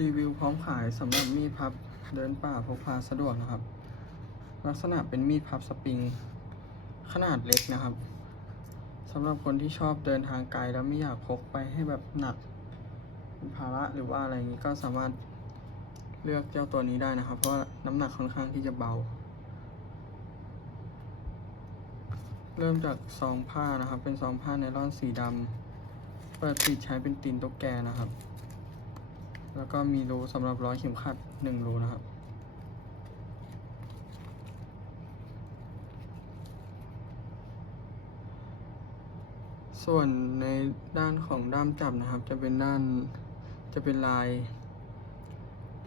รีวิวพร้อมขายสำหรับมีดพับเดินป่าพกพาสะดวกนะครับ ลักษณะเป็นมีดพับสปริง ขนาดเล็กนะครับสำหรับคนที่ชอบเดินทางไกลแล้วไม่อยากพกไปให้แบบหนักเป็นภาระหรือว่าอะไรอย่างนี้ก็สามารถเลือกเจ้าตัวนี้ได้นะครับ เพราะน้ำหนักค่อนข้างที่จะเบา เริ่มจากซองผ้านะครับ เป็นซองผ้าไนลอนสีดำเปิดปิดใช้เป็นตีนตุ๊กแกนะครับ แล้วก็มีรูสำหรับร้อยเข็มขัดหนึ่งรูนะครับ ส่วนในด้านของด้ามจับนะครับ จะเป็นด้านจะเป็นลาย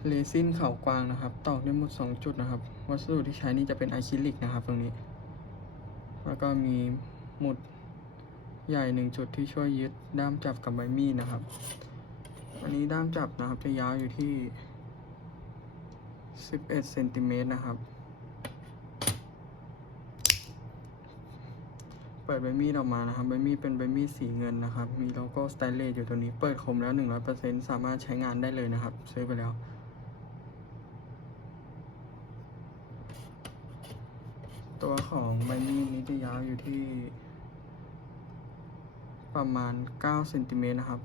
เรซินเขากวางนะครับ ตอกด้วยหมุดสองจุดนะครับ วัสดุที่ใช้นี่จะเป็นอะคริลิกนะครับ ตรงนี้ แล้วก็มีหมุดใหญ่หนึ่งจุดที่ช่วยยึดด้ามจับกับใบมีดนะครับ อันนี้ด้ามจับนะครับจะยาวอยู่ที่ 11เซนติเมตรนะครับ เปิดใบมีดออกมานะครับใบมีดเป็นใบมีดสีเงินนะครับ มีโลโก้สไตเลสอยู่ตัวนี้ เปิดคมแล้ว 100%สามารถใช้งานได้เลยนะครับ ซื้อไปแล้วตัวของใบมีดนี้จะยาวอยู่ที่ประมาณ9เซนติเมตรนะครับ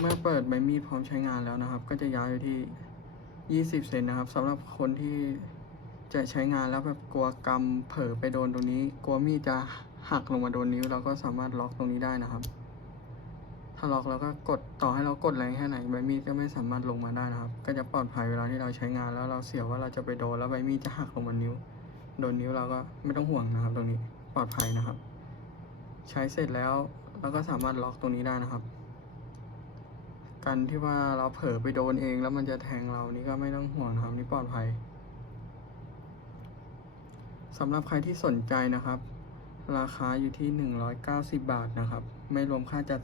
เมื่อเปิดใบมีดพร้อมใช้งานแล้วนะครับ ก็จะยาวอยู่ที่ 20 เซนนะครับสำหรับคนที่จะใช้งานแล้วแบบกลัวกำเผลอไปโดนตรงนี้ กลัวมีดจะหักลงมาโดนนิ้ว เราก็สามารถล็อกตรงนี้ได้นะครับ ถ้าล็อกแล้วก็กดต่อให้เรากดแรงแค่ไหนใบมีดก็ไม่สามารถลงมาได้นะครับ ก็จะปลอดภัยเวลาที่เราใช้งานแล้วเราเสียวว่าเราจะไปโดนแล้วใบมีดจะหักลงมานิ้ว โดนนิ้วเราก็ไม่ต้องห่วงนะครับ ตรงนี้ปลอดภัยนะครับ ใช้เสร็จแล้วเราก็สามารถล็อกตรงนี้ได้นะครับ กันที่ว่าเราเผลอไปโดนเองแล้วมันจะแทงเรานี่ก็ไม่ต้องห่วงนะครับนี่ปลอดภัยสำหรับใครที่สนใจนะครับ ราคาอยู่ที่หนึ่งร้อยเก้าสิบบาทนะครับ ไม่รวมค่าจัด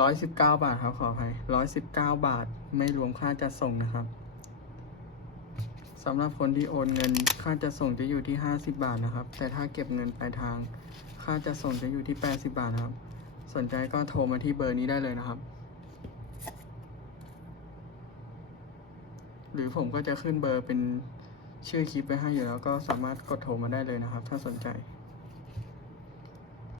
ร้อยสิบเก้าบาทครับขออภัยร้อยสิบเก้าบาท ไม่รวมค่าจัดส่งนะครับสำหรับคนที่โอนเงินค่าจัดส่งจะอยู่ที่ห้าสิบบาทนะครับ แต่ถ้าเก็บเงินปลายทาง ค่าจัดส่งจะอยู่ที่แปดสิบาทนะครับ สนใจก็โทรมาที่เบอร์นี้ได้เลยนะครับ หรือผมก็จะขึ้นเบอร์เป็นชื่อคลิปไว้ให้อยู่แล้วก็สามารถกดโทรมาได้เลยนะครับ ถ้าสนใจ